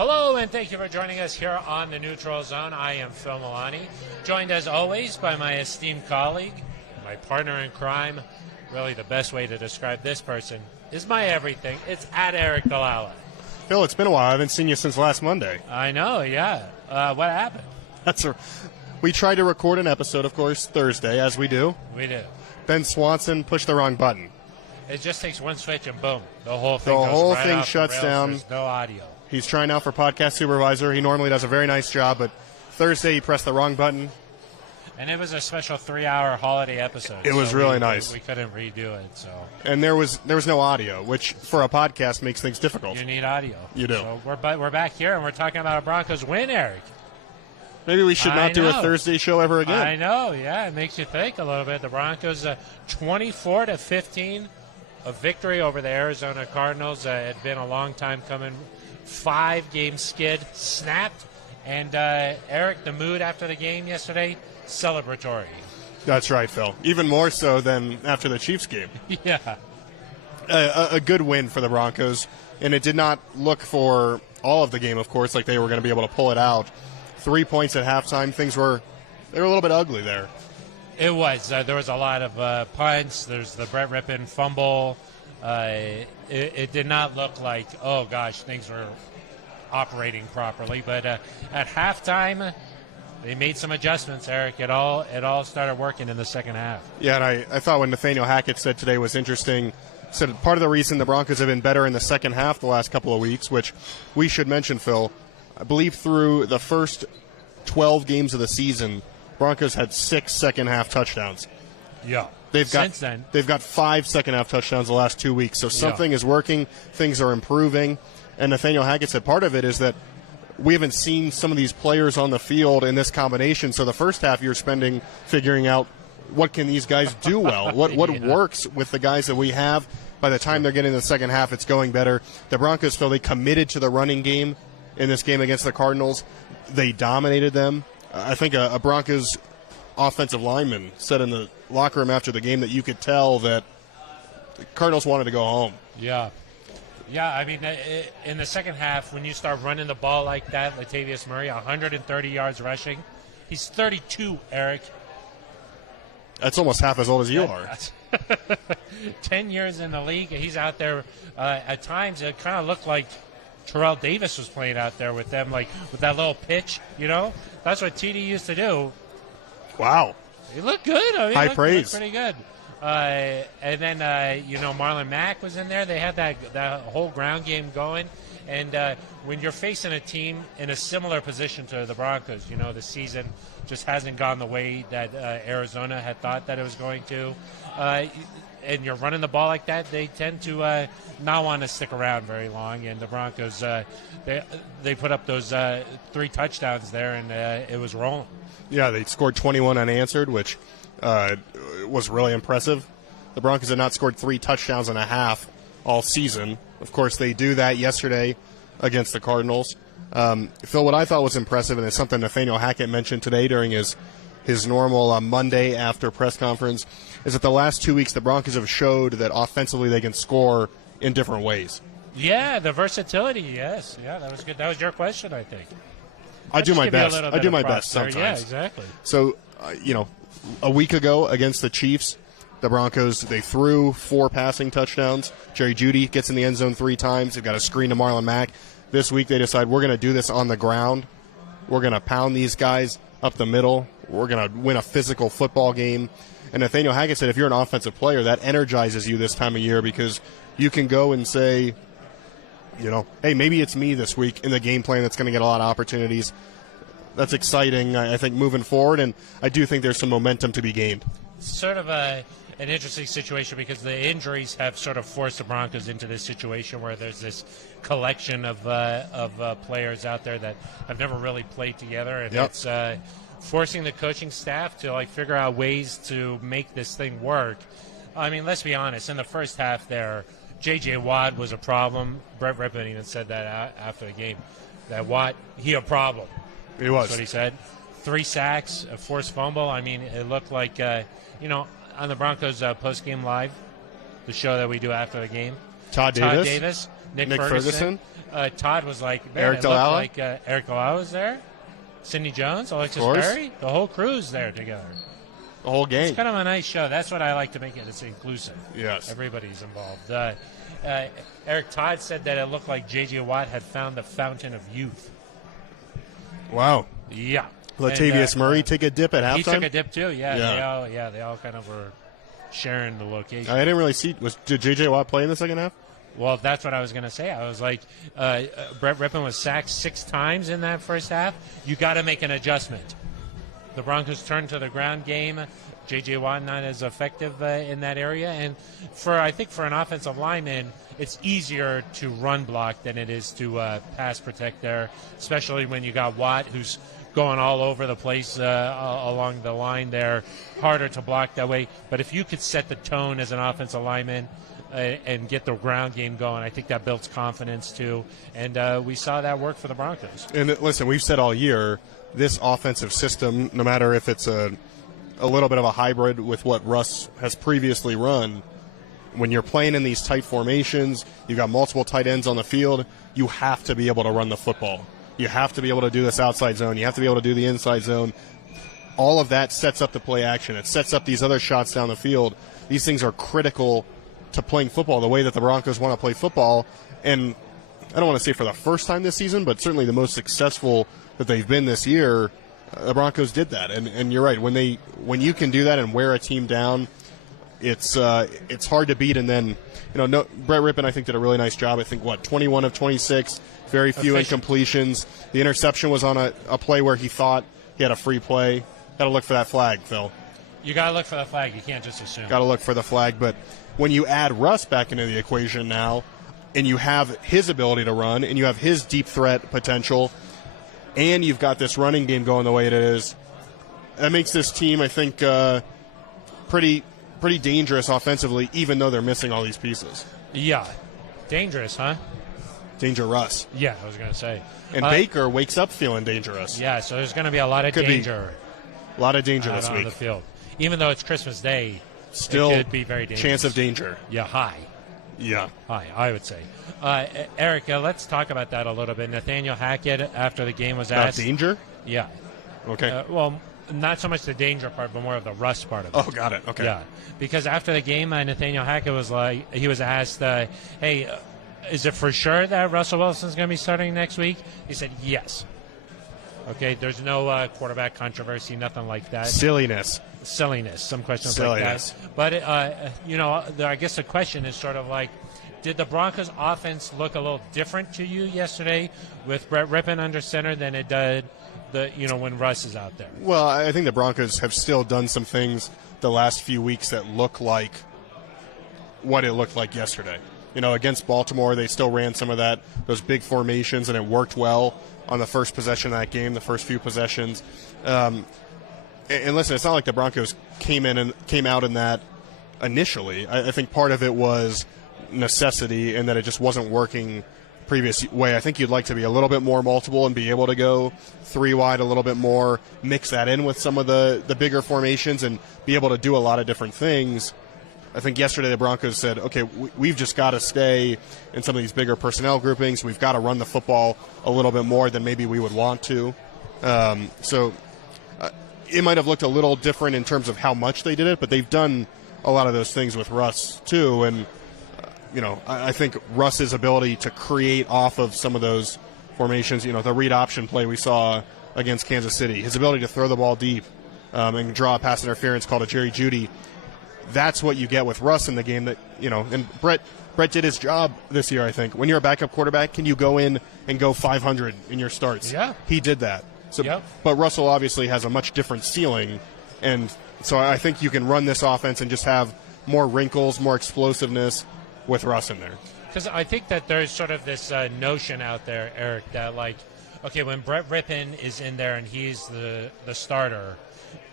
Hello, and thank you for joining us here on the Neutral Zone. I am Phil Milani, joined as always by my esteemed colleague, my partner in crime. Really, the best way to describe this person is my everything. It's at Aric DiLalla. Phil, it's been a while. I haven't seen you since last Monday. I know, yeah. What happened? We tried to record an episode, of course, Thursday, as we do. We do. Ben Swanson pushed the wrong button. It just takes one switch and boom, the whole thing shuts down. There's no audio. He's trying out for podcast supervisor. He normally does a very nice job, but Thursday he pressed the wrong button. And it was a special 3-hour holiday episode. It was really nice. We couldn't redo it, so. And there was no audio, which for a podcast makes things difficult. You need audio. You do. So we're back here, and we're talking about a Broncos win, Aric. Maybe we should not do a Thursday show ever again. I know, yeah. It makes you think a little bit. The Broncos, 24-15, a victory over the Arizona Cardinals. It had been a long time coming. 5-game skid snapped. And, Aric, the mood after the game yesterday, celebratory. That's right, Phil. Even more so than after the Chiefs game. Yeah. A good win for the Broncos. And it did not look for all of the game, of course, like they were going to be able to pull it out. 3 points at halftime. They were a little bit ugly there. It was. There was a lot of punts. There's the Rypien fumble. It did not look like, oh, gosh, things were operating properly. But at halftime, they made some adjustments, Aric. It all started working in the second half. Yeah, and I thought what Nathaniel Hackett said today was interesting. Said part of the reason the Broncos have been better in the second half the last couple of weeks, which we should mention, Phil, I believe through the first 12 games of the season, Broncos had 6 second-half touchdowns. Yeah. Since then. They've got 5 second-half touchdowns the last 2 weeks. So something is working. Things are improving. And Nathaniel Hackett said part of it is that we haven't seen some of these players on the field in this combination. So the first half you're spending figuring out what can these guys do well, what works with the guys that we have. By the time they're getting to the second half, it's going better. The Broncos feel they committed to the running game in this game against the Cardinals. They dominated them. I think a Broncos offensive lineman said in the locker room after the game that you could tell that the Cardinals wanted to go home. Yeah. Yeah, I mean, in the second half, when you start running the ball like that, Latavius Murray, 130 yards rushing. He's 32, Aric. That's almost half as old as you are. 10 years in the league. He's out there. At times, it kind of looked like Terrell Davis was playing out there with them, like with that little pitch, you know? That's what TD used to do. Wow. He looked good. I mean, High praise. He looked pretty good. And then, Marlon Mack was in there. They had that whole ground game going. And when you're facing a team in a similar position to the Broncos, the season just hasn't gone the way that Arizona had thought that it was going to. And you're running the ball like that, they tend to not want to stick around very long. And the Broncos, they put up those 3 touchdowns there, and it was rolling. Yeah, they scored 21 unanswered, which was really impressive. The Broncos had not scored 3 touchdowns and a half all season. Of course, they do that yesterday against the Cardinals. Phil, what I thought was impressive, and it's something Nathaniel Hackett mentioned today during his normal Monday after press conference, is that the last 2 weeks the Broncos have showed that offensively they can score in different ways. Yeah, the versatility, yes. Yeah, that was good. That was your question, I think. I do my best. I do my best sometimes. Yeah, exactly. So, a week ago against the Chiefs, the Broncos, they threw 4 passing touchdowns. Jeudy gets in the end zone 3 times. They've got a screen to Marlon Mack. This week they decide we're going to do this on the ground. We're going to pound these guys up the middle. We're going to win a physical football game. And Nathaniel Hackett said if you're an offensive player, that energizes you this time of year because you can go and say, hey, maybe it's me this week in the game plan that's going to get a lot of opportunities. That's exciting, I think, moving forward. And I do think there's some momentum to be gained. Sort of an interesting situation because the injuries have sort of forced the Broncos into this situation where there's this collection of players out there that have never really played together. And it's forcing the coaching staff to figure out ways to make this thing work. I mean, let's be honest. In the first half there, J.J. Watt was a problem. Brett Rypien even said that after the game, that Watt, he a problem. He was. That's what he said. 3 sacks, a forced fumble. I mean, it looked like, on the Broncos post-game live, the show that we do after the game, Todd Davis, Nick Ferguson. Todd was like, Aric it DiLalla. looked like Aric DiLalla was there. Sidney Jones, Alexis Berry, the whole crew's there together. The whole game. It's kind of a nice show. That's what I like to make it. It's inclusive. Yes. Everybody's involved. Eric Todd said that it looked like J.J. Watt had found the fountain of youth. Wow. Yeah. Latavius Murray take a dip at halftime? He took a dip too, yeah. They all kind of were sharing the location. I didn't really see. Did J.J. Watt play in the second half? Well, that's what I was going to say. I was like, Brett Rypien was sacked 6 times in that first half. You got to make an adjustment. The Broncos turned to the ground game. J.J. Watt not as effective in that area. And I think for an offensive lineman, it's easier to run block than it is to pass protect there, especially when you got Watt who's going all over the place along the line there. Harder to block that way. But if you could set the tone as an offensive lineman and get the ground game going, I think that builds confidence too. And we saw that work for the Broncos. And listen, we've said all year, this offensive system, no matter if it's a little bit of a hybrid with what Russ has previously run, when you're playing in these tight formations, you've got multiple tight ends on the field, you have to be able to run the football. You have to be able to do this outside zone. You have to be able to do the inside zone. All of that sets up the play action. It sets up these other shots down the field. These things are critical to playing football the way that the Broncos want to play football. And I don't want to say for the first time this season, but certainly the most successful that they've been this year, the Broncos did that. And you're right, when you can do that and wear a team down, it's hard to beat. And then, Brett Rypien, I think, did a really nice job. I think, 21 of 26, very few incompletions. The interception was on a play where he thought he had a free play. Got to look for that flag, Phil. You got to look for the flag. You can't just assume. Got to look for the flag. But when you add Russ back into the equation now, and you have his ability to run, and you have his deep threat potential, and you've got this running game going the way it is, that makes this team, I think, pretty dangerous offensively, even though they're missing all these pieces. Yeah. Dangerous, huh? Dangerous. Yeah, I was going to say. And Baker wakes up feeling dangerous. Yeah, so there's going to be a lot of danger. A lot of danger this on week. The field. Even though it's Christmas Day, still it could be very dangerous. Chance of danger. Yeah, high. Yeah. High, I would say. Eric, let's talk about that a little bit. Nathaniel Hackett, after the game, was asked. About danger? Yeah. Okay. Well, not so much the danger part, but more of the rust part of it. Oh, got it. Okay. Yeah. Because after the game, Nathaniel Hackett was asked, hey, is it for sure that Russell Wilson's going to be starting next week? He said yes. Okay, there's no quarterback controversy, nothing like that. Silliness, some questions like that. But, I guess the question is sort of like, did the Broncos offense look a little different to you yesterday with Brett Rypien under center than it did when Russ is out there? Well, I think the Broncos have still done some things the last few weeks that look like what it looked like yesterday. Against Baltimore, they still ran some of those big formations, and it worked well on the first possession of that game, the first few possessions. And listen, it's not like the Broncos came out in that initially. I think part of it was necessity and that it just wasn't working previous way. I think you'd like to be a little bit more multiple and be able to go 3 wide a little bit more, mix that in with some of the bigger formations and be able to do a lot of different things. I think yesterday the Broncos said, okay, we've just got to stay in some of these bigger personnel groupings. We've got to run the football a little bit more than maybe we would want to. So it might have looked a little different in terms of how much they did it, but they've done a lot of those things with Russ too. And, I think Russ's ability to create off of some of those formations, the read option play we saw against Kansas City, his ability to throw the ball deep and draw a pass interference called a Jeudy. That's what you get with Russ in the game that, and Brett did his job this year, I think. When you're a backup quarterback, can you go in and go 500 in your starts? Yeah. He did that. So, yep. But Russell obviously has a much different ceiling, and so I think you can run this offense and just have more wrinkles, more explosiveness with Russ in there. Because I think that there's sort of this notion out there, Eric, that when Brett Rypien is in there and he's the starter,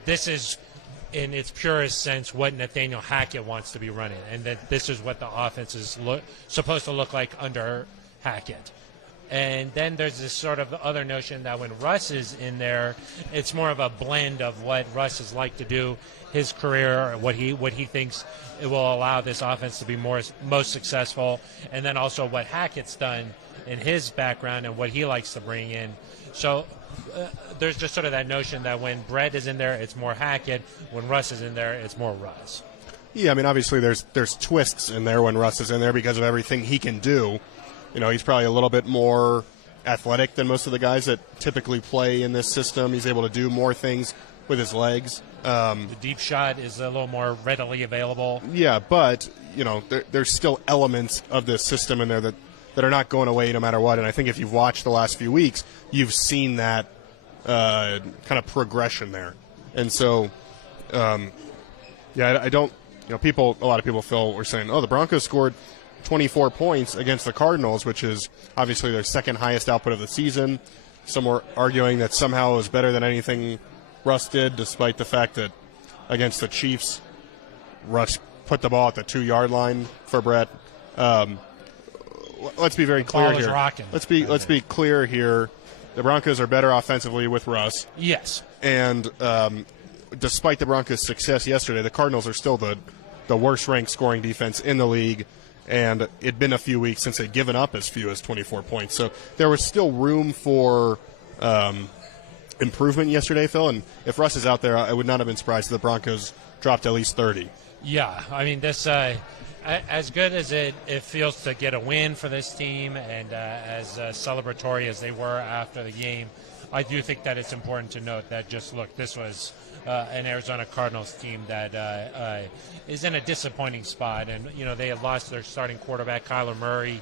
this is – in its purest sense, what Nathaniel Hackett wants to be running, and that this is what the offense is supposed to look like under Hackett. And then there's this sort of other notion that when Russ is in there, it's more of a blend of what Russ has liked to do, his career, what he thinks it will allow this offense to be most successful, and then also what Hackett's done in his background and what he likes to bring in. So there's just sort of that notion that when Brett is in there, it's more Hackett. When Russ is in there, it's more Russ. Yeah, I mean, obviously there's twists in there when Russ is in there because of everything he can do. You know, he's probably a little bit more athletic than most of the guys that typically play in this system. He's able to do more things with his legs. The deep shot is a little more readily available. Yeah, but, you know, there's still elements of this system in there that are not going away no matter what. And I think if you've watched the last few weeks, you've seen that kind of progression there. And so, I don't, you know, a lot of people, Phil, were saying, oh, the Broncos scored 24 points against the Cardinals, which is obviously their second highest output of the season. Some were arguing that somehow it was better than anything Russ did, despite the fact that against the Chiefs, Russ put the ball at the 2-yard line for Brett. Let's be very clear here. Let's be clear here. The Broncos are better offensively with Russ. Yes. And despite the Broncos' success yesterday, the Cardinals are still the worst-ranked scoring defense in the league. And it'd been a few weeks since they'd given up as few as 24 points. So there was still room for improvement yesterday, Phil. And if Russ is out there, I would not have been surprised if the Broncos dropped at least 30. Yeah, I mean, this as good as it feels to get a win for this team and as celebratory as they were after the game, I do think that it's important to note that this was an Arizona Cardinals team that is in a disappointing spot. And, you know, they had lost their starting quarterback, Kyler Murray,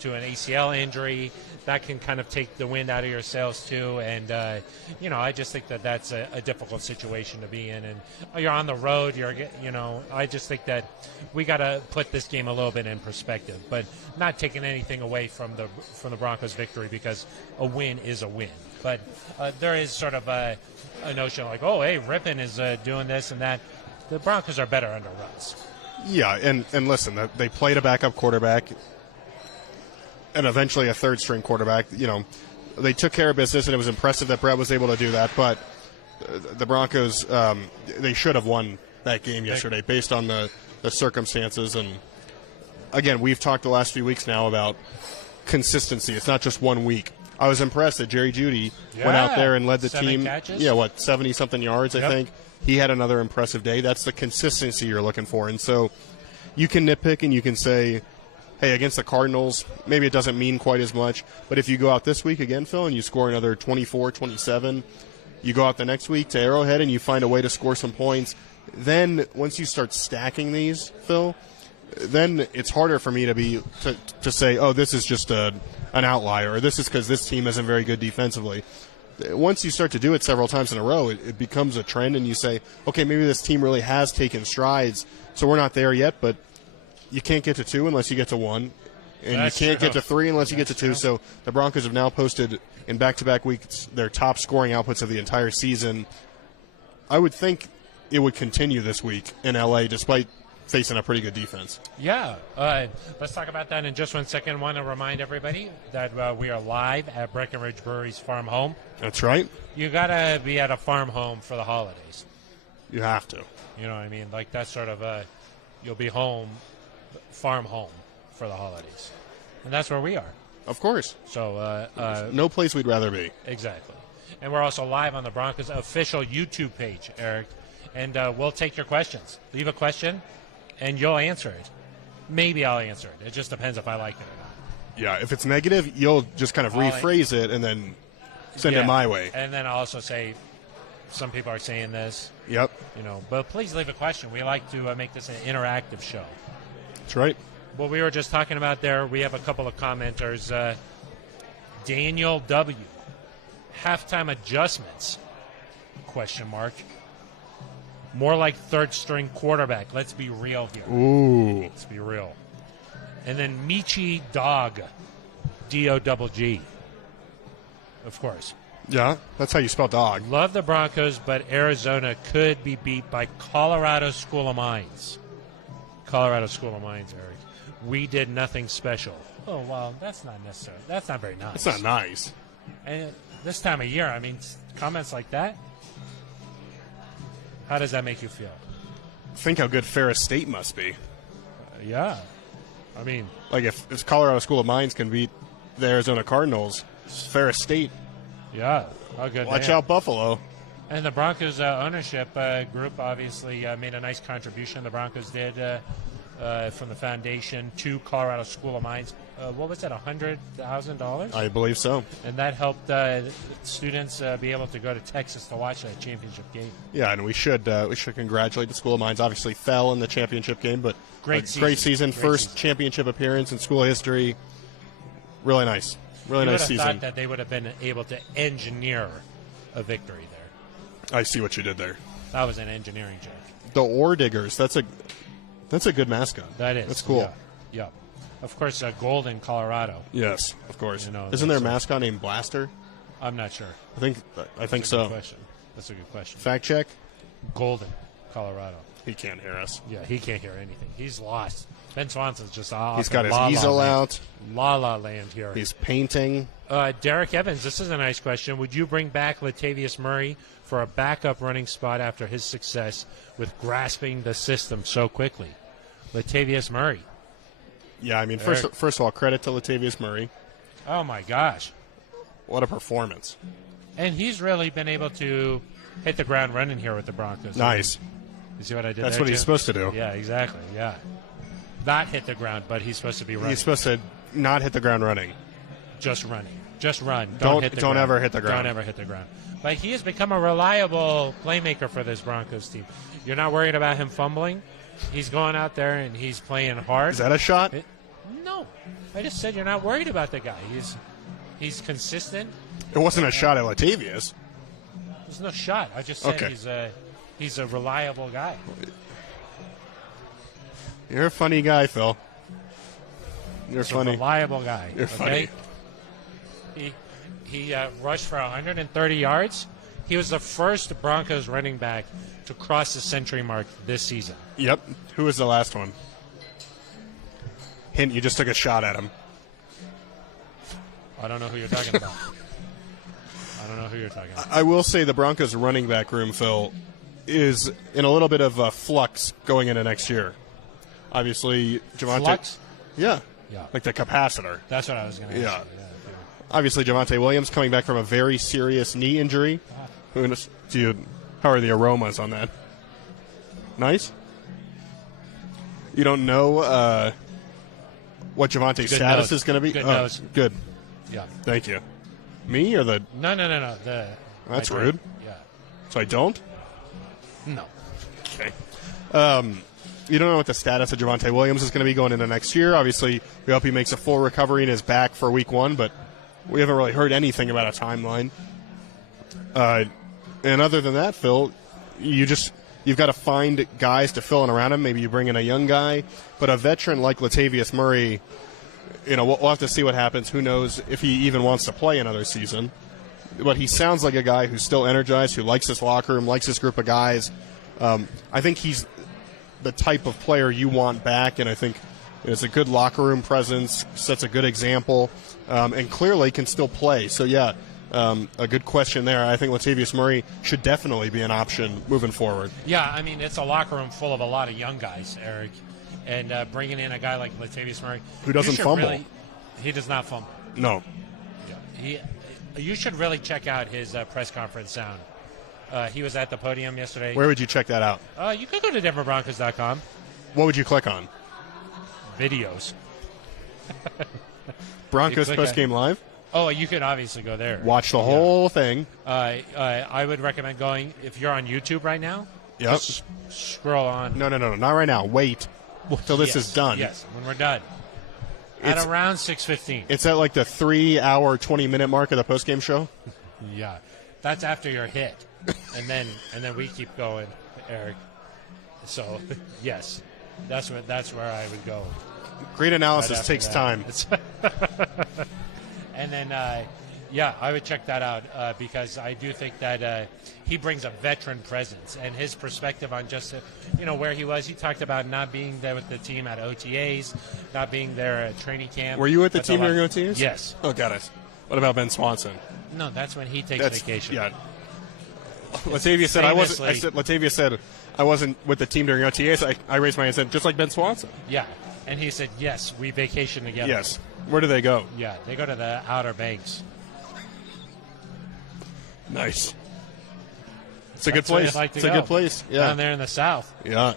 to an ACL injury. That can kind of take the wind out of your sails, too. And, I just think that that's a difficult situation to be in. And you're on the road. I just think that we got to put this game a little bit in perspective, but not taking anything away from the Broncos' victory, because a win is a win. But there is sort of a notion like, oh, hey, Rypien is doing this and that. The Broncos are better under Russ. Yeah, and listen, they played a backup quarterback and eventually a third-string quarterback. You know, they took care of business, and it was impressive that Brett was able to do that. But the Broncos, they should have won that game yesterday based on the circumstances. And, again, we've talked the last few weeks now about consistency. It's not just 1 week. I was impressed that Jerry Jeudy went out there and led the 7 team. Catches? 70-something yards, I think. He had another impressive day. That's the consistency you're looking for. And so you can nitpick and you can say, hey, against the Cardinals, maybe it doesn't mean quite as much. But if you go out this week again, Phil, and you score another 24, 27, you go out the next week to Arrowhead and you find a way to score some points, then once you start stacking these, Phil, then it's harder for me to say, oh, this is just an outlier, or this is because this team isn't very good defensively. Once you start to do it several times in a row, it becomes a trend, and you say, okay, maybe this team really has taken strides, so we're not there yet, but you can't get to 2 unless you get to 1, and That's you can't true. get to 3 unless you get to 2. True. So the Broncos have now posted in back-to-back weeks their top scoring outputs of the entire season. I would think it would continue this week in L.A. despite facing a pretty good defense. Yeah. Let's talk about that in just 1 second. I want to remind everybody that we are live at Breckenridge Brewery's farm home. That's right. You got to be at a farm home for the holidays. You have to. You know what I mean? Like, that's sort of you'll be home, farm home for the holidays. And that's where we are. Of course. So No place we'd rather be. Exactly. And we're also live on the Broncos official YouTube page, Eric. And we'll take your questions. Leave a question, and you'll answer it. Maybe I'll answer it. It just depends if I like it or not. Yeah, if it's negative, you'll just kind of rephrase it and then send it my way. And then I'll also say, some people are saying this. Yep. But please leave a question. We like to make this an interactive show. That's right. What we were just talking about there, we have a couple of commenters. Daniel W. Halftime adjustments? ? More like third-string quarterback. Let's be real here. Ooh. Let's be real. And then Michi Dog, D-O-G-G. Of course. Yeah, that's how you spell dog. Love the Broncos, but Arizona could be beat by Colorado School of Mines. Colorado School of Mines, Eric. We did nothing special. Oh, well, that's not necessary. That's not very nice. It's not nice. And this time of year, I mean, comments like that, how does that make you feel? Think how good Ferris State must be. Yeah. I mean, like if Colorado School of Mines can beat the Arizona Cardinals, Ferris State. Yeah. How good. Watch out, Buffalo. And the Broncos ownership group obviously made a nice contribution. The Broncos did from the foundation to Colorado School of Mines. What was that, $100,000? I believe so. And that helped students be able to go to Texas to watch that championship game. Yeah, and we should congratulate the School of Mines. Obviously fell in the championship game, but great season. First championship appearance in school history. Really nice. Really nice season. I thought that they would have been able to engineer a victory there. I see what you did there. That was an engineering joke. The Ore Diggers. That's a good mascot. That is. That's cool. Yeah. Of course, gold in Colorado. Yes, of course. You know, isn't there a mascot named Blaster? I'm not sure. I think so. That's a good question. Fact check. Golden, Colorado. He can't hear us. Yeah, he can't hear anything. He's lost. Ben Swanson's just off. He's got his easel out. La La Land here. He's painting. Derek Evans, this is a nice question. Would you bring back Latavius Murray for a backup running spot after his success with grasping the system so quickly? Latavius Murray. Yeah, I mean, first of all, credit to Latavius Murray. Oh, my gosh. What a performance. And he's really been able to hit the ground running here with the Broncos. Nice. You see what I did That's there, what he's supposed to do. Yeah, exactly, yeah. Not hit the ground, but he's supposed to be running. He's supposed to not hit the ground running. Just running. Just run. Don't hit the ground. ever hit the ground. Don't ever hit the ground. But he has become a reliable playmaker for this Broncos team. You're not worried about him fumbling. He's going out there and he's playing hard. Is that a shot? No. I just said you're not worried about the guy. He's consistent. It wasn't a shot at Latavius. There's no shot. I just said he's a reliable guy. You're a funny guy, Phil. You're funny. A reliable guy. You're funny. He rushed for 130 yards. He was the first Broncos running back to cross the century mark this season. Yep. Who was the last one? Hint, you just took a shot at him. I don't know who you're talking about. I will say the Broncos running back room, Phil, is in a little bit of flux going into next year. Obviously, Javonte. Flux? Yeah. Yeah. Like the capacitor. That's what I was going to ask you. Yeah. Obviously, Javonte Williams coming back from a very serious knee injury. How are the aromas on that? Nice? You don't know what Javonte's status is going to be? Good nose. Good. Yeah. Thank you. Me or the... No. That's rude. Yeah. So I don't? No. Okay. You don't know what the status of Javonte Williams is going to be going into next year. Obviously, we hope he makes a full recovery and is back for week 1, but we haven't really heard anything about a timeline. And other than that, Phil, you've got to find guys to fill in around him. Maybe you bring in a young guy, but a veteran like Latavius Murray, we'll have to see what happens. Who knows if he even wants to play another season. But he sounds like a guy who's still energized, who likes his locker room, likes his group of guys. I think he's the type of player you want back, and I think it's a good locker room presence, sets a good example, and clearly can still play. So, yeah, a good question there. I think Latavius Murray should definitely be an option moving forward. Yeah, I mean, it's a locker room full of a lot of young guys, Eric, and bringing in a guy like Latavius Murray. Who doesn't fumble. He does not fumble. No. You should really check out his press conference sound. He was at the podium yesterday. Where would you check that out? You could go to DenverBroncos.com. What would you click on? Videos. Broncos post-game live? Oh, you can obviously go there. Watch the whole thing. I would recommend going, if you're on YouTube right now, just scroll on. No, not right now. Wait till this is done. Yes, when we're done. At around 6:15. It's at like the 3-hour, 20-minute mark of the post-game show? Yeah. That's after you're hit. and then we keep going, Eric. So, yes, that's where I would go. Great analysis takes time. And then, Yeah, I would check that out because I do think that he brings a veteran presence and his perspective on just where he was. He talked about not being there with the team at OTAs, not being there at training camp. Were you with the team during OTAs? Yes. Oh, got it. What about Ben Swanson? No, that's when he takes vacation. Yeah. Latavius said I wasn't. Latavius said I wasn't with the team during OTAs. I raised my hand and said just like Ben Swanson. Yeah, and he said yes, we vacation together. Yes. Where do they go? Yeah, they go to the Outer Banks. Nice. It's a good place. It's a good place. Yeah. Down there in the South. Yeah,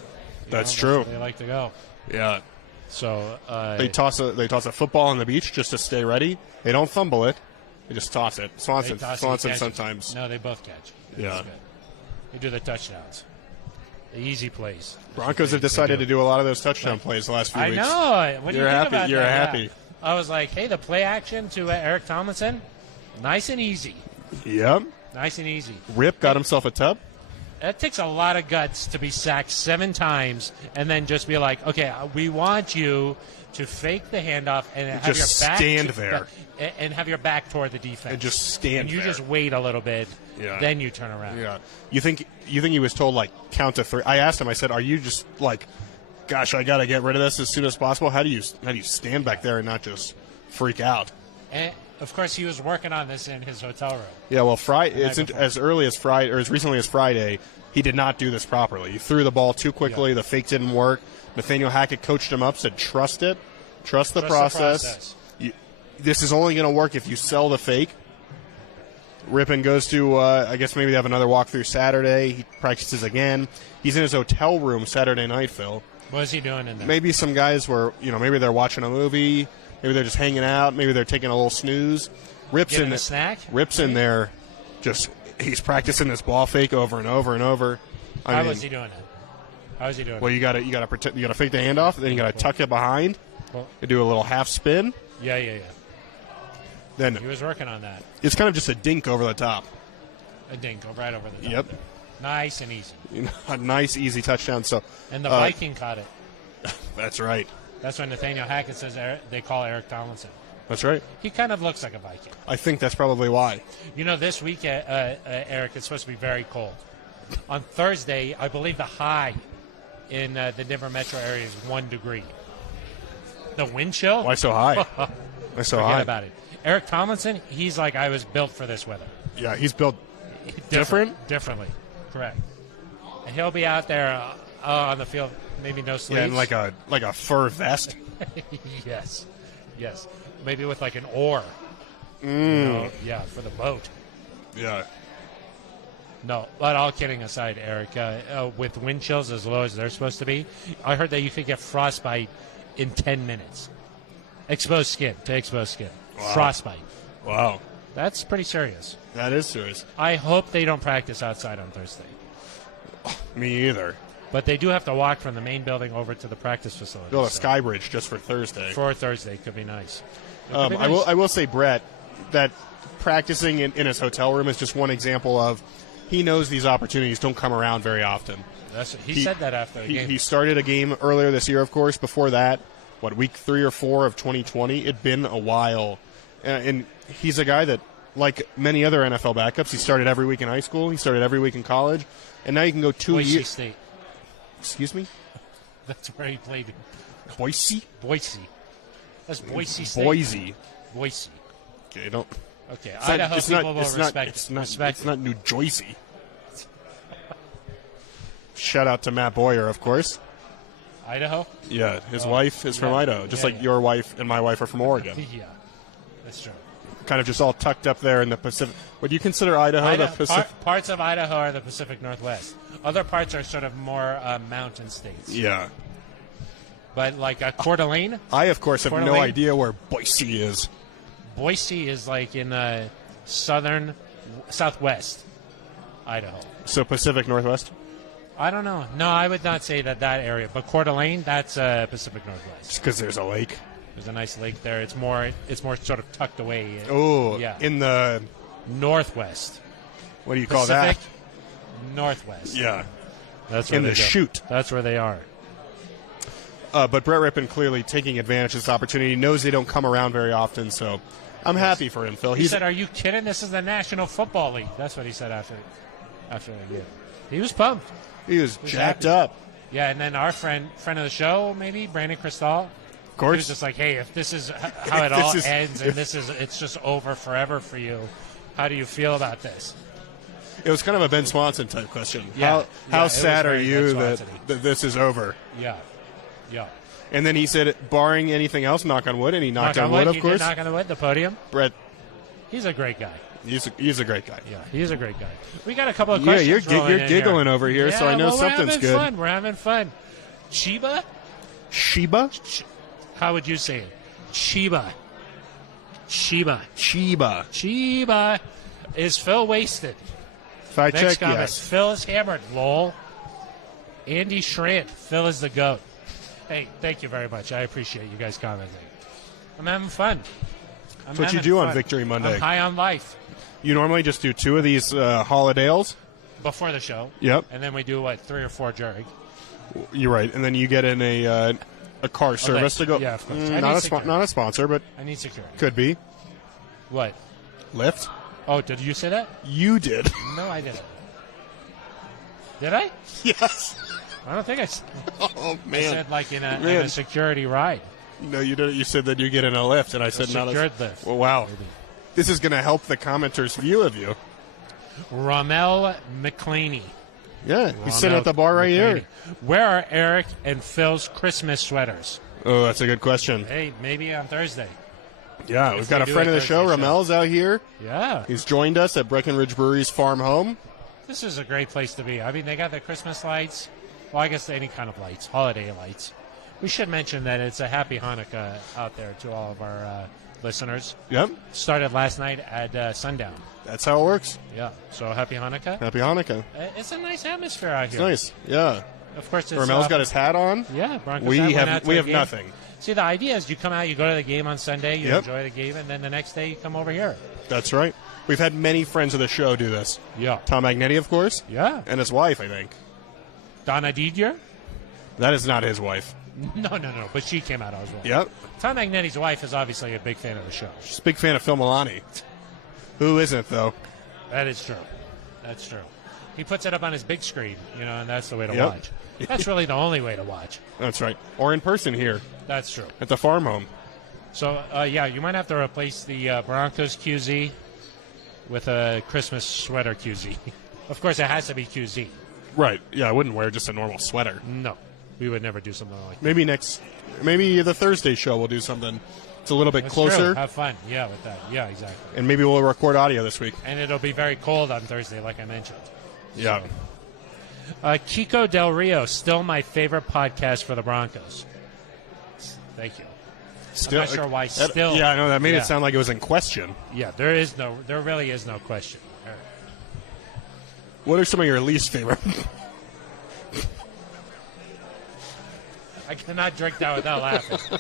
that's true. They like to go. Yeah. So they toss a football on the beach just to stay ready. They don't fumble it. They just toss it. Swanson sometimes. No, they both catch. Yeah. They do the touchdowns. The easy plays. Broncos have decided to do a lot of those touchdown plays the last few weeks. I know. When you're you think happy. about You're that, happy. Yeah. I was like, hey, the play action to Eric Tomlinson, nice and easy. Yep. Nice and easy. Rip got himself a tub. It takes a lot of guts to be sacked 7 times and then just be like, okay, we want you to fake the handoff and have just your back stand there and have your back toward the defense. And just stand and you there. just wait a little bit. Yeah. Then you turn around. Yeah. You think he was told like count to 3? I asked him. I said, "Are you just like, gosh, I got to get rid of this as soon as possible? How do you stand back there and not just freak out?" And of course, he was working on this in his hotel room. Yeah. Well, as early as Friday or as recently as Friday, he did not do this properly. He threw the ball too quickly. Yeah. The fake didn't work. Nathaniel Hackett coached him up, said, "Trust it. Trust the process. This is only going to work if you sell the fake." Rypien goes to, I guess maybe they have another walkthrough Saturday. He practices again. He's in his hotel room Saturday night, Phil. What is he doing in there? Maybe some guys were, maybe they're watching a movie. Maybe they're just hanging out. Maybe they're taking a little snooze. Rip's in there. He's practicing this ball fake over and over and over. How was he doing it? How is he doing? Well, you got to fake the handoff. Then you got to tuck it behind. You do a little half spin. Yeah. Then he was working on that. It's kind of just a dink over the top. A dink right over the top. Yep. Nice and easy. A nice, easy touchdown. So, and the Viking caught it. That's right. That's when Nathaniel Hackett says they call Eric Tomlinson. That's right. He kind of looks like a Viking. I think that's probably why. This week, Eric, it's supposed to be very cold. On Thursday, I believe the high in the Denver metro area is 1 degree. The wind chill? Why so high? Why so high? Forget about it. Eric Tomlinson, he's like, I was built for this weather. Yeah, he's built differently. Correct. And he'll be out there on the field, maybe no sleeves. Yeah, and like a fur vest. Yes. Maybe with like an oar. For the boat. Yeah. No, but all kidding aside, Eric, with wind chills as low as they're supposed to be, I heard that you could get frostbite in 10 minutes. Exposed skin. Wow. Frostbite. Wow. That's pretty serious. That is serious. I hope they don't practice outside on Thursday. Me either. But they do have to walk from the main building over to the practice facility. Build a sky bridge just for Thursday. Could be nice. I will say, Brett, that practicing in his hotel room is just one example of he knows these opportunities don't come around very often. He said that after the game. He started a game earlier this year, of course. Before that, week 3 or 4 of 2020? It'd been a while. And he's a guy that, like many other NFL backups, he started every week in high school. He started every week in college. And now you can go 2 years. Boise State. Excuse me? That's where he played. Boise. That's Boise State. Boise. Okay, don't. Okay, Idaho people will respect it. It's not New Jersey. Shout out to Matt Boyer, of course. Idaho? Yeah, his wife is from Idaho, just like your wife and my wife are from Oregon. Yeah, that's true. Kind of just all tucked up there in the Pacific. Would you consider Idaho the Pacific? Parts of Idaho are the Pacific Northwest. Other parts are sort of more mountain states. Yeah. But like Coeur d'Alene? I, of course, have no idea where Boise is. Boise is like in southwest Idaho. So Pacific Northwest? I don't know. No, I would not say that area. But Coeur d'Alene, that's Pacific Northwest. Just because there's a lake. There's a nice lake there. It's more sort of tucked away. Oh, yeah. In the northwest. What do you call that? Pacific Northwest. Yeah. That's where in the chute. That's where they are. But Brett Rypien clearly taking advantage of this opportunity. He knows they don't come around very often, so I'm happy for him, Phil. He said, "Are you kidding? This is the National Football League." That's what he said after the game. He was pumped. He was jacked up. Yeah, and then our friend of the show, maybe Brandon Cristal. Of course. He was just like, "Hey, if this is how it all ends, and it's just over forever for you, how do you feel about this?" It was kind of a Ben Swanson type question. Yeah. How sad are you that this is over? Yeah. And then he said, barring anything else, knock on wood, and he knocked on wood, of course. Knock on the wood, the podium. Brett. He's a great guy. He's a great guy. Yeah, he's a great guy. We got a couple of questions. Yeah, you're giggling over here, so I know something's good. We're having fun. Chiba? How would you say it? Chiba. Is Phil wasted? Fact Next check, comment. yes. Phil is hammered. Lol. Andy Schrant. Phil is the GOAT. Hey, thank you very much. I appreciate you guys commenting. I'm having fun. That's what you do on Victory Monday. I'm high on life. You normally just do 2 of these holidays? Before the show. Yep. And then we do, 3 or 4 during. You're right. And then you get in a car service to go. Yeah, of course. Not a sponsor, but I need security. Could be. What? Lyft? Oh, did you say that? You did. No, I didn't. Did I? Yes. I don't think I said. Oh, man. I said in a security ride. No, you didn't. You said that you get in a Lyft, and I said not a secured Lyft. Well, wow. Maybe. This is going to help the commenters' view of you. Ramel McClaney. Yeah, he's sitting at the bar right here. Where are Eric and Phil's Christmas sweaters? Oh, that's a good question. Hey, maybe on Thursday. Yeah, we've got a friend of the show. Ramel's out here. Yeah. He's joined us at Breckenridge Brewery's farm home. This is a great place to be. I mean, they got the Christmas lights. Well, I guess any kind of lights, holiday lights. We should mention that it's a happy Hanukkah out there to all of our listeners. Yep. Started last night at sundown. That's how it works. Yeah. So happy Hanukkah. Happy Hanukkah. It's a nice atmosphere out here. It's nice. Yeah. Of course, it's Ramel's got his hat on. Yeah. Broncos we have nothing. See, the idea is you come out, you go to the game on Sunday, you enjoy the game, and then the next day you come over here. That's right. We've had many friends of the show do this. Yeah. Tom Magnetti, of course. Yeah. And his wife, I think. Donna Didier? That is not his wife. No. But she came out as well. Yep. Tom Magnetti's wife is obviously a big fan of the show. She's a big fan of Phil Milani. Who isn't, though? That is true. That's true. He puts it up on his big screen, and that's the way to watch. That's really the only way to watch. That's right. Or in person here. That's true. At the farm home. So, you might have to replace the Broncos QZ with a Christmas sweater QZ. Of course, it has to be QZ. Right. Yeah, I wouldn't wear just a normal sweater. No. We would never do something like that. Maybe the Thursday show will do something. It's a little bit closer. True. Have fun. Yeah, with that. Yeah, exactly. And maybe we'll record audio this week. And it'll be very cold on Thursday, like I mentioned. Yeah. So. Kiko Del Rio, still my favorite podcast for the Broncos. Thank you. I'm not sure why still. Yeah, I know. That made it sound like it was in question. Yeah, there really is no question. What are some of your least favorite? I cannot drink that without laughing.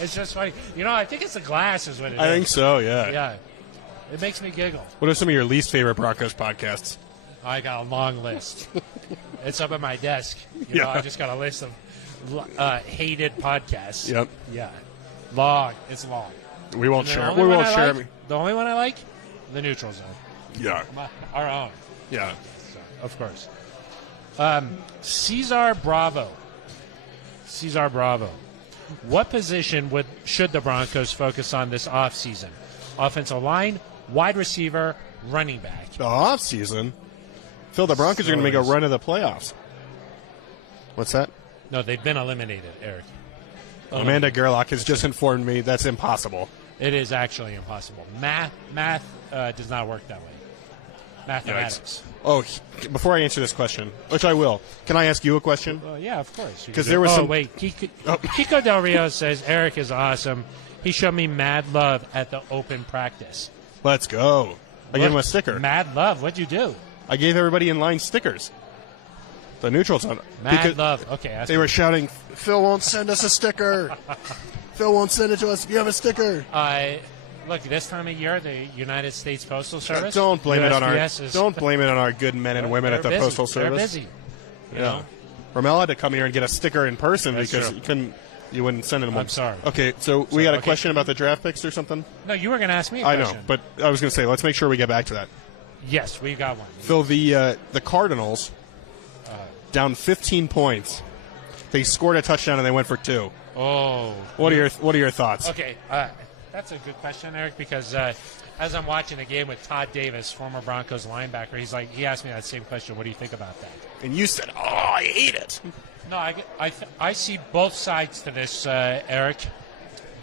It's just funny. I think it's the glass is what it is. I think so, yeah. Yeah. It makes me giggle. What are some of your least favorite Broncos podcasts? I got a long list. It's up at my desk. I just got a list of hated podcasts. Yep. Yeah. Long. It's long. We won't share. We won't share. The only one I like? The Neutral Zone. Yeah. Our own. Yeah. So, of course. Cesar Bravo. What position should the Broncos focus on this offseason? Offensive line, wide receiver, running back. The offseason? Phil, the Broncos are going to make a run of the playoffs. What's that? No, they've been eliminated, Eric. Amanda Gerlach has just informed me that's impossible. It is actually impossible. Math does not work that way. Mathematics. Oh, before I answer this question, which I will, can I ask you a question? Yeah, of course. Because there was some. Wait, Kiko Del Rio says Eric is awesome. He showed me mad love at the open practice. Let's go. I gave him a sticker. Mad love. What'd you do? I gave everybody in line stickers. The Neutral Zone. Mad love. Okay. They were shouting, "Phil won't send us a sticker. Phil won't send it to us. You have a sticker." Look, this time of year, the United States Postal Service. Don't blame it on our good men and women at the Postal Service. They're busy. You know? Ramel had to come here and get a sticker in person because he You wouldn't send him. I'm sorry. Okay, so we got a question about the draft picks or something? No, you were going to ask me a I question. know, but I was going to say, let's make sure we get back to that. Yes, we've got one. Phil, the Cardinals, down 15 points. They scored a touchdown and they went for 2. Oh. What are your thoughts? Okay, that's a good question, Eric, because as I'm watching the game with Todd Davis, former Broncos linebacker, he asked me that same question. What do you think about that? And you said, I hate it. No, I see both sides to this, Eric.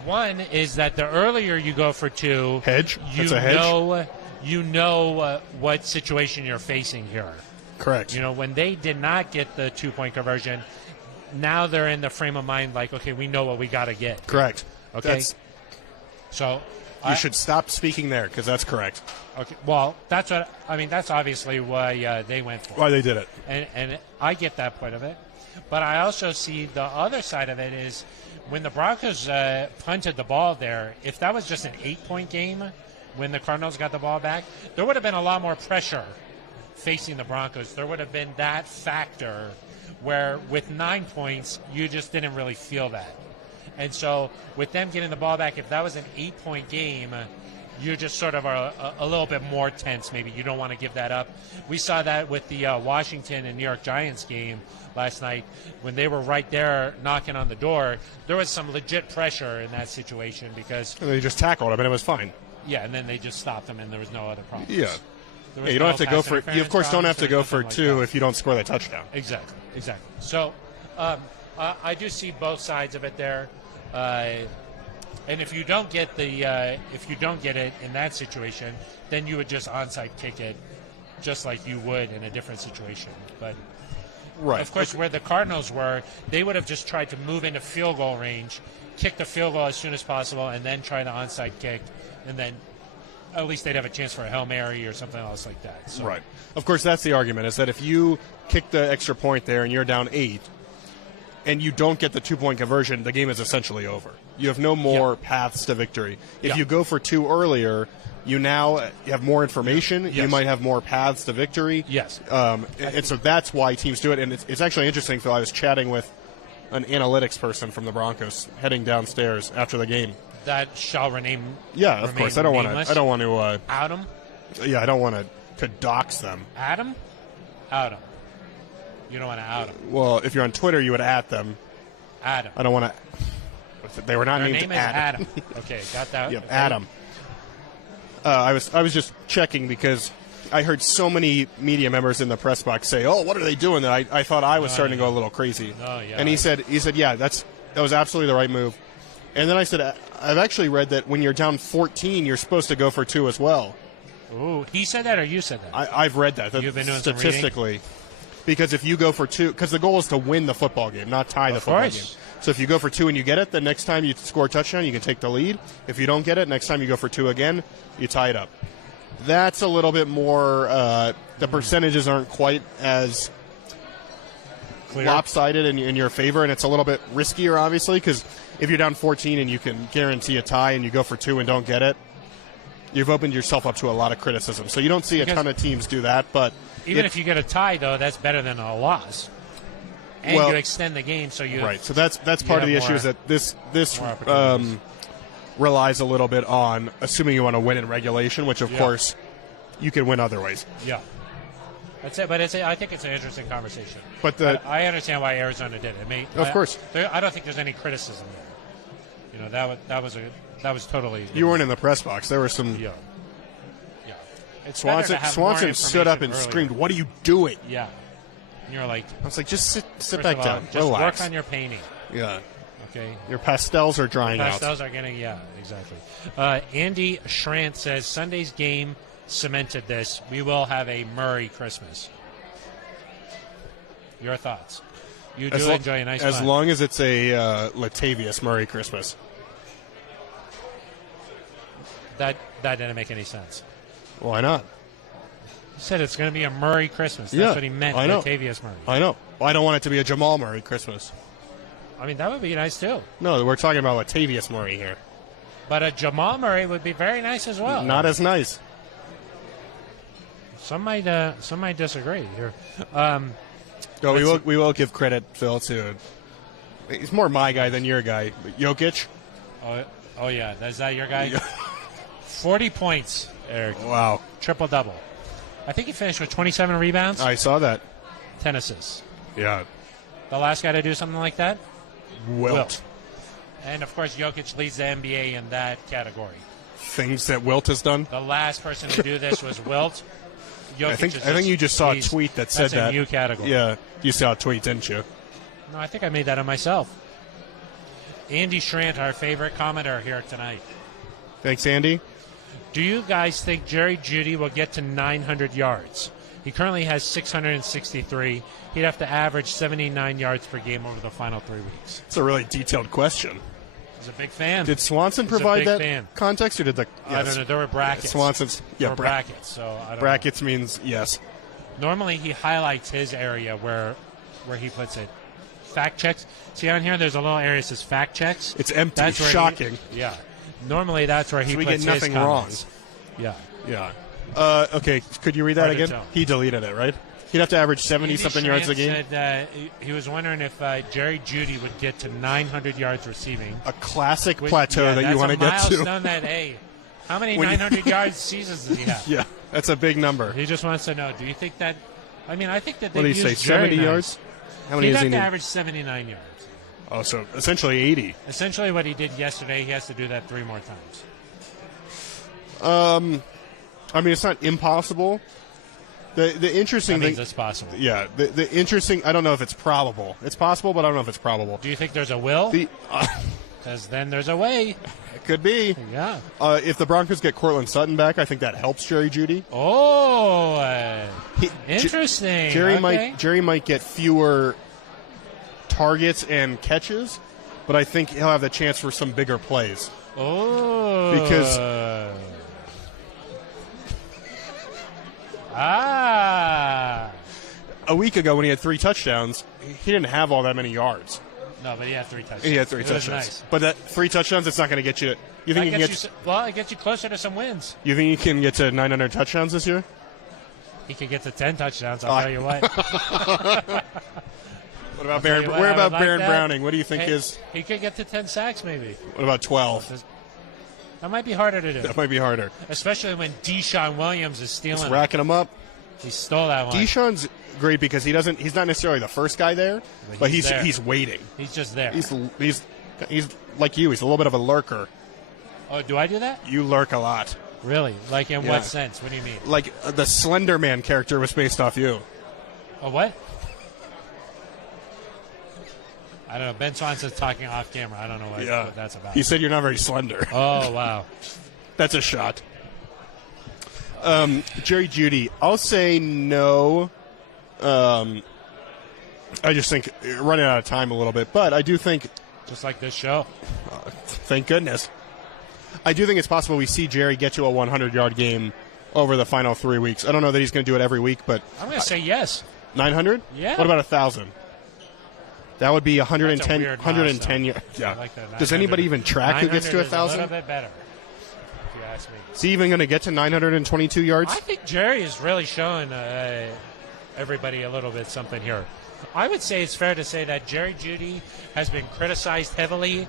One is that the earlier you go for 2, hedge. That's a hedge. You know what situation you're facing here. Correct. When they did not get the 2-point conversion, now they're in the frame of mind like, okay, we know what we got to get. Correct. Okay. You should stop speaking there because that's correct. Okay. Well, that's obviously why they went for it. Why they did it. And I get that point of it. But I also see the other side of it is when the Broncos punted the ball there, if that was just an 8-point game when the Cardinals got the ball back, there would have been a lot more pressure facing the Broncos. There would have been that factor where with 9 points, you just didn't really feel that. And so with them getting the ball back, if that was an 8-point game, you just sort of are a little bit more tense maybe. You don't want to give that up. We saw that with the Washington and New York Giants game last night when they were right there knocking on the door. There was some legit pressure in that situation because they just tackled him and it was fine. Yeah, and then they just stopped him and there was no other problem. Yeah. You don't have to go for. You of course don't have to go for 2 if you don't score the touchdown. Exactly. So, I do see both sides of it there, and if you don't get it in that situation, then you would just onside kick it, just like you would in a different situation. But right. Of course, where the Cardinals were, they would have just tried to move into field goal range, kick the field goal as soon as possible, and then try the onside kick, and then at least they'd have a chance for a Hail Mary or something else like that. So. Right. Of course, that's the argument, is that if you kick the extra point there and you're down 8 and you don't get the 2-point conversion, the game is essentially over. You have no more paths to victory. If you go for 2 earlier, you have more information. Yes. You might have more paths to victory. Yes. And so that's why teams do it. And it's actually interesting, Phil. I was chatting with an analytics person from the Broncos heading downstairs after the game. That shall remain. Yeah, of course. I don't want to. Adam. Yeah, I don't want to dox them. Adam. Out them. You don't want to out them. Well, if you're on Twitter, you would at them. Adam. I don't want to. They were not named name is Adam. Okay, got that. Yep, Adam. I was just checking because I heard so many media members in the press box say, "Oh, what are they doing?" That I thought I was starting to go a little crazy. Oh, yeah. And he said, "Yeah, that was absolutely the right move." And then I said, I've actually read that when you're down 14, you're supposed to go for 2 as well. Ooh, he said that or you said that? I've read that. You've been doing statistically. Because if you go for 2, because the goal is to win the football game, not tie the football game. So if you go for 2 and you get it, the next time you score a touchdown, you can take the lead. If you don't get it, next time you go for 2 again, you tie it up. That's a little bit more, the percentages aren't quite as clear, lopsided in your favor, and it's a little bit riskier, obviously, because if you're down 14 and you can guarantee a tie and you go for 2 and don't get it, you've opened yourself up to a lot of criticism. So you don't see a ton of teams do that. But even if you get a tie, though, that's better than a loss. And you extend the game, so you right. So that's part of the issue is that this relies a little bit on assuming you want to win in regulation, which of course you can win other ways. Yeah. That's it, but I think it's an interesting conversation. But I understand why Arizona did it. Of course, I don't think there's any criticism there. That was totally. You weren't in the press box. There were some. Yeah. Swanson stood up and screamed, "What are you doing?" Yeah. And you're like, I was like, just sit back down. Just relax. work on your painting. Yeah. Okay. Your pastels are drying out. Pastels are getting, exactly. Andy Schrant says Sunday's game cemented this. We will have a Murray Christmas. Your thoughts? You do enjoy a nice as long as it's a Latavius Murray Christmas. That didn't make any sense. Why not? He said it's going to be a Murray Christmas. That's what he meant, I know. Latavius Murray. I know. Well, I don't want it to be a Jamal Murray Christmas. I mean, that would be nice, too. No, we're talking about Latavius Murray here. But a Jamal Murray would be very nice as well. Not as nice. Some might disagree here. We will give credit, Phil, to He's more my guy than your guy. Jokic. Oh yeah, is that your guy? 40 points, Eric. Wow. Triple-double. I think he finished with 27 rebounds. I saw that. 10 assists. Yeah. The last guy to do something like that? Wilt. And, of course, Jokic leads the NBA in that category. Things that Wilt has done? The last person to do this was Wilt. I think you just saw a tweet that said that. That's a new category. Yeah, you saw a tweet, didn't you? No, I think I made that on myself. Andy Schrant, our favorite commenter here tonight. Thanks, Andy. Do you guys think Jerry Jeudy will get to 900 yards? He currently has 663. He'd have to average 79 yards per game over the final 3 weeks. It's a really detailed question. He's a big fan. Did Swanson provide that context, or did the? Yes. I don't know. There were brackets. Swanson's brackets. So I don't brackets know. Means yes. Normally he highlights his area where he puts it. Fact checks. See on here, there's a little area that says fact checks. It's empty. That's where shocking. Yeah. Normally that's where he puts his get nothing comments. wrong. Yeah. Okay. Could you read that again? He deleted it, right? He'd have to average 70-something yards a game. Said, he was wondering if Jerry Jeudy would get to 900 yards receiving. A classic plateau that you want to get to. That's a milestone that, hey, how many 900 yards seasons does he have? Yeah, that's a big number. He just wants to know, do you think that – I mean, I think that they use Jerry 70 yards? How many He'd does have he to need? average 79 yards. Oh, so essentially 80. Essentially what he did yesterday, he has to do that 3 more times. I mean, it's not impossible. The interesting that thing. It's possible. Yeah. The interesting. I don't know if it's probable. It's possible, but I don't know if it's probable. Do you think there's a will? Because then there's a way. It could be. Yeah. If the Broncos get Cortland Sutton back, I think that helps Jerry Jeudy. Oh, interesting. Jerry might get fewer targets and catches, but I think he'll have the chance for some bigger plays. Oh. Because. A week ago when he had 3 touchdowns, he didn't have all that many yards. No, but he had 3 touchdowns. He had 3 touchdowns. Nice. But that 3 touchdowns, it's not going to get you. You think it gets you closer to some wins. You think he can get to 900 touchdowns this year? He could get to 10 touchdowns. I'll tell you what. What about Baron? Where about Baron Browning? What do you think is? He could get to 10 sacks, maybe. What about 12? That might be harder to do. That might be harder, especially when Deshaun Williams is stealing. He's racking them up. He stole that one. Deshaun's great because he's not necessarily the first guy there, but he's waiting. He's just there. He's like you. He's a little bit of a lurker. Oh, do I do that? You lurk a lot. Really? Like in what sense? What do you mean? Like the Slender Man character was based off you. Oh, what? I don't know. Ben Swanson's talking off camera. I don't know what that's about. He said you're not very slender. Oh, wow. That's a shot. Jerry Jeudy, I'll say no. I just think running out of time a little bit, but I do think. Just like this show. Thank goodness. I do think it's possible we see Jerry get to a 100-yard game over the final 3 weeks. I don't know that he's going to do it every week, but. I'm going to say yes. 900? Yeah. What about 1,000? That would be 110. 110 yards. Yeah. Like that. Does anybody even track who gets to 1,000? A little bit better, if you ask me. Is he even going to get to 922 yards? I think Jerry is really showing everybody a little bit something here. I would say it's fair to say that Jerry Jeudy has been criticized heavily.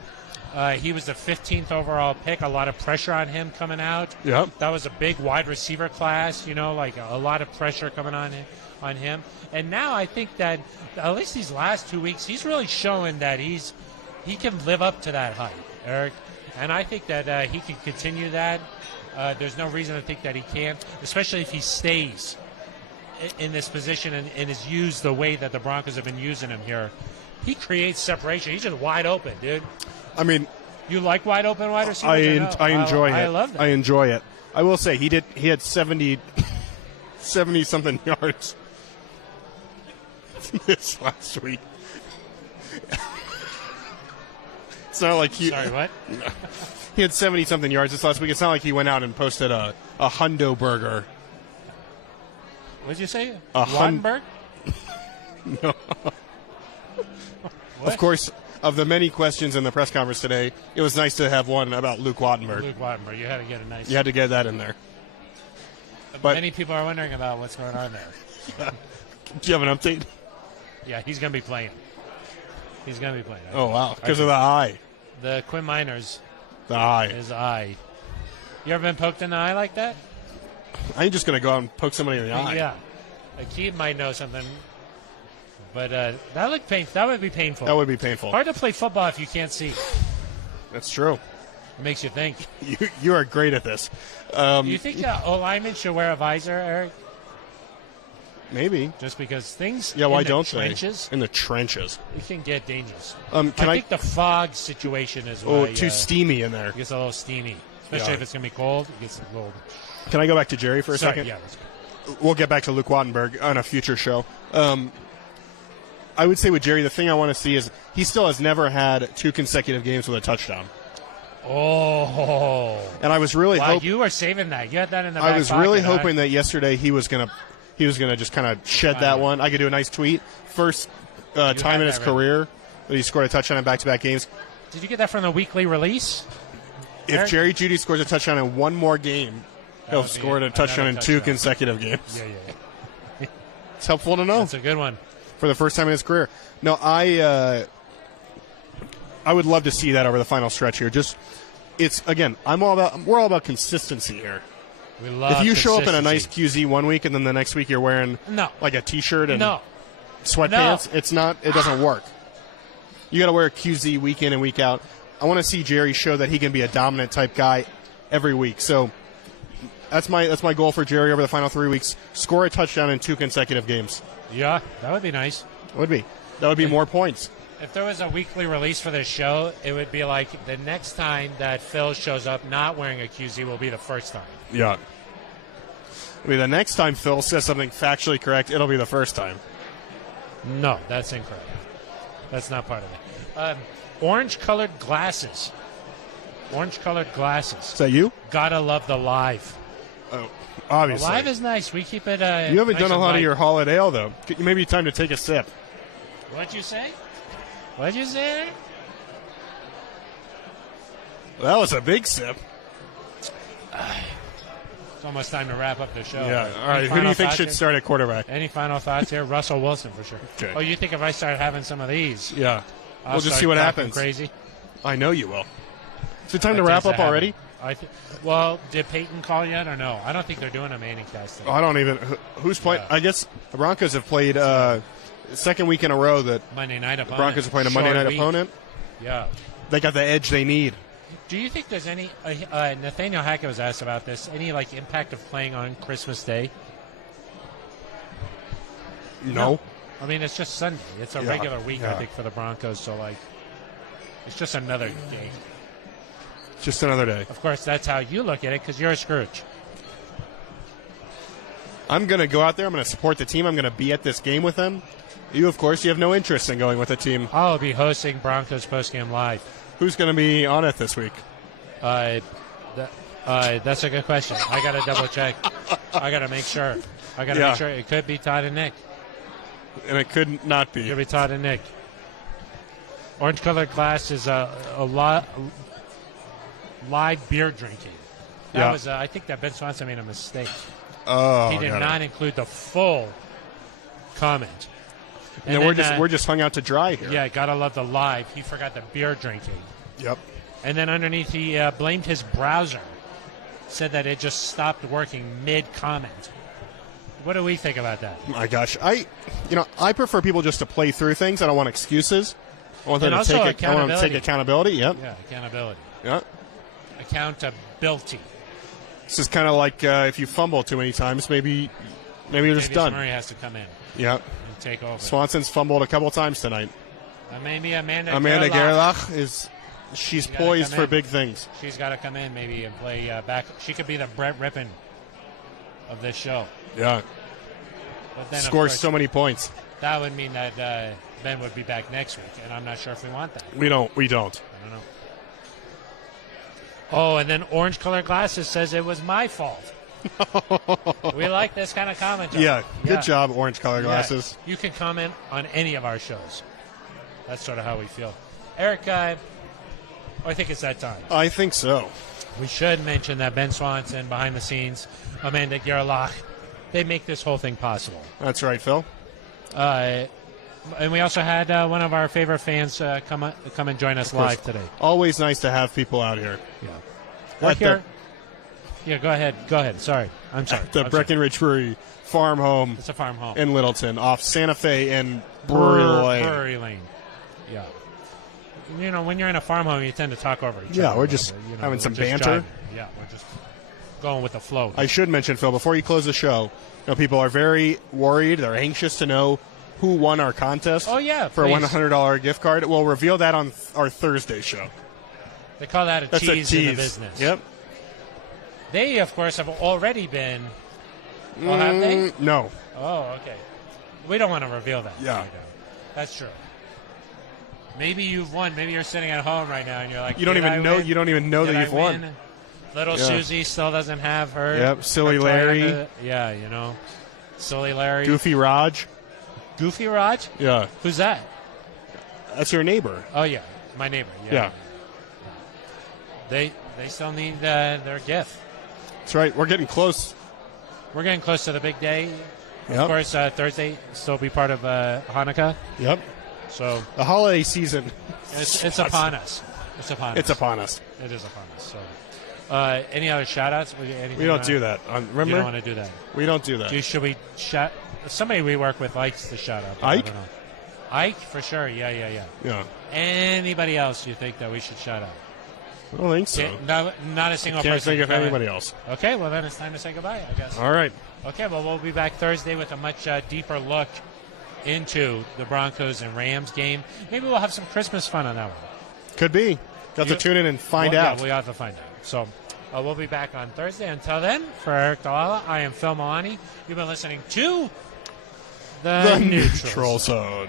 He was the 15th overall pick. A lot of pressure on him coming out. Yep. That was a big wide receiver class, like a lot of pressure coming on him. And now I think that at least these last 2 weeks, he's really showing that he can live up to that hype, Eric. And I think that he can continue that. There's no reason to think that he can't, especially if he stays in this position and is used the way that the Broncos have been using him here. He creates separation. He's just wide open, dude. I mean, you like wide open wide receivers? I enjoy it. I love that. I enjoy it. I will say he had 70 something yards this last week. It's not like he. Sorry, what? He had 70 something yards this last week. It's not like he went out and posted a hundo burger. What did you say? A Wattenberg? No. Of course, of the many questions in the press conference today, it was nice to have one about Luke Wattenberg. Luke Wattenberg. You had to get a nice. You had to get that in there. But many people are wondering about what's going on there. Do you have an update? Yeah, he's going to be playing. He's going to be playing. Oh, wow. Because of the eye. The Quinn Miners. The eye. His eye. You ever been poked in the eye like that? I ain't just going to go out and poke somebody in the eye. Yeah. Akeem might know something. But that would be painful. That would be painful. Hard to play football if you can't see. That's true. It makes you think. You are great at this. You think O-linemen should wear a visor, Eric? Maybe. Just because things why in don't the trenches, they? In the trenches. It can get dangerous. I think the fog situation is why, too steamy in there. It gets a little steamy. Especially if it's going to be cold, it gets cold. Can I go back to Jerry for a second? Yeah. We'll get back to Luke Wattenberg on a future show. I would say with Jerry, the thing I want to see is he still has never had 2 consecutive games with a touchdown. Oh. And I was really hoping. You were saving that. You had that in the back I was pocket, really hoping that yesterday he was gonna just kind of shed that one. I could do a nice tweet. First time in his career that he scored a touchdown in back-to-back games. Did you get that from the weekly release? If Jerry Jeudy scores a touchdown in one more game, he'll score a touchdown in 2 consecutive games. Yeah. It's helpful to know. That's a good one. For the first time in his career. No, I would love to see that over the final stretch here. We're all about consistency here. We love if you show up in a consistency. nice QZ one week and then the next week you're wearing like a T-shirt and sweatpants, it doesn't work. You got to wear a QZ week in and week out. I want to see Jerry show that he can be a dominant type guy every week. So that's my goal for Jerry over the final 3 weeks. Score a touchdown in 2 consecutive games. Yeah, that would be nice. That would be more points. If there was a weekly release for this show, it would be like the next time that Phil shows up not wearing a QZ will be the first time. Yeah. The next time Phil says something factually correct, it'll be the first time. No, that's incorrect. That's not part of it. Orange-colored glasses. Orange-colored glasses. Is that you? Gotta love the live. Oh, obviously. The live is nice. We keep it. You haven't done a lot of your Holiday Ale, though. Maybe time to take a sip. What'd you say? What'd you say? That was a big sip. It's almost time to wrap up the show. Yeah. All right. Who do you think should start at quarterback? Any final thoughts here? Russell Wilson for sure. Okay. Oh, you think if I start having some of these? Yeah. We'll just see what happens. Crazy. I know you will. Is it time to wrap up already? Well, did Peyton call yet or no? I don't think they're doing a Manning cast today. I don't even. Who's playing? Yeah. I guess the Broncos have played second week in a row that Monday night opponent. The Broncos are playing a Monday night opponent. Yeah. They got the edge they need. Do you think there's any Nathaniel Hackett was asked about this, any impact of playing on Christmas Day? No. I mean, it's just Sunday. It's a regular week, I think, for the Broncos. So, it's just another day. Just another day. Of course, that's how you look at it because you're a Scrooge. I'm going to go out there. I'm going to support the team. I'm going to be at this game with them. You, of course, you have no interest in going with the team. I'll be hosting Broncos postgame live. Who's going to be on it this week? That's a good question. I got to double check. I got to make sure. Make sure. It could be Todd and Nick. And it could not be. It could be Todd and Nick. Orange-colored glass is a live beer drinking. That was. I think that Ben Swanson made a mistake. Oh, he did not include the full comment. And then, we're just hung out to dry here. Yeah, gotta love the live. He forgot the beer drinking. Yep. And then underneath, he blamed his browser. Said that it just stopped working mid-comment. What do we think about that? My gosh, I prefer people just to play through things. I don't want excuses. I want them to take accountability. Yep. Yeah, accountability. Yeah. Accountability. This is kind of like if you fumble too many times, maybe you're just done. Murray has to come in. Yeah. And take over. Swanson's fumbled a couple times tonight. Maybe Amanda Gerlach she's poised for big things. She's got to come in maybe and play back. She could be the Brett Rypien of this show. Yeah. But then, scores so many points. That would mean that Ben would be back next week, and I'm not sure if we want that. We don't. I don't know. Oh, and then orange-colored glasses says it was my fault. We like this kind of commentary. Yeah, good job, orange-colored glasses. You can comment on any of our shows. That's sort of how we feel. Eric, I think it's that time. I think so. We should mention that Ben Swanson, behind the scenes, Amanda Gerlach, they make this whole thing possible. That's right, Phil. And we also had one of our favorite fans come and join us live today. Always nice to have people out here. Yeah. We're here. Yeah, go ahead. Go ahead. Sorry. I'm sorry. The Breckenridge Brewery farm home. It's a farm home. In Littleton, off Santa Fe and Brewery Lane. Yeah. You know, when you're in a farm home, you tend to talk over each other. Yeah, we're just having some banter. Yeah, we're just going with the flow. I should mention, Phil, before you close the show, people are very worried. They're anxious to know who won our contest. Oh, yeah, for please. a $100 gift card. We'll reveal that on our Thursday show. They call that a tease in the business. Yep. They, of course, have already been. Oh, have they? No. Oh, okay. We don't want to reveal that. Yeah. Right now. That's true. Maybe you've won. Maybe you're sitting at home right now and you're like, you don't even know. You don't even know that you've won. Little Susie still doesn't have her. Yep. Silly Larry. Yeah, Silly Larry. Goofy Raj. Goofy Raj? Yeah. Who's that? That's your neighbor. Oh yeah, my neighbor. Yeah. They still need their gift. That's right. We're getting close. We're getting close to the big day. Yep. Of course, Thursday still be part of Hanukkah. Yep. So the holiday season. It's upon us. It's upon us. It's upon us. It is upon us. So, any other shout-outs? We don't do that. Remember? You don't want to do that. We don't do that. Should we shout? Somebody we work with likes to shout out. Ike? I don't know. Ike, for sure. Yeah. Anybody else you think that we should shout out? I don't think so. Not a single person. Can't think of anybody else. Okay, well then it's time to say goodbye, I guess. All right. Okay, well we'll be back Thursday with a much deeper look into the Broncos and Rams game. Maybe we'll have some Christmas fun on that one. Could be. Got to tune in and find out. Yeah, we have to find out. So we'll be back on Thursday. Until then, for Aric DiLalla, I am Phil Milani. You've been listening to The Neutral Zone.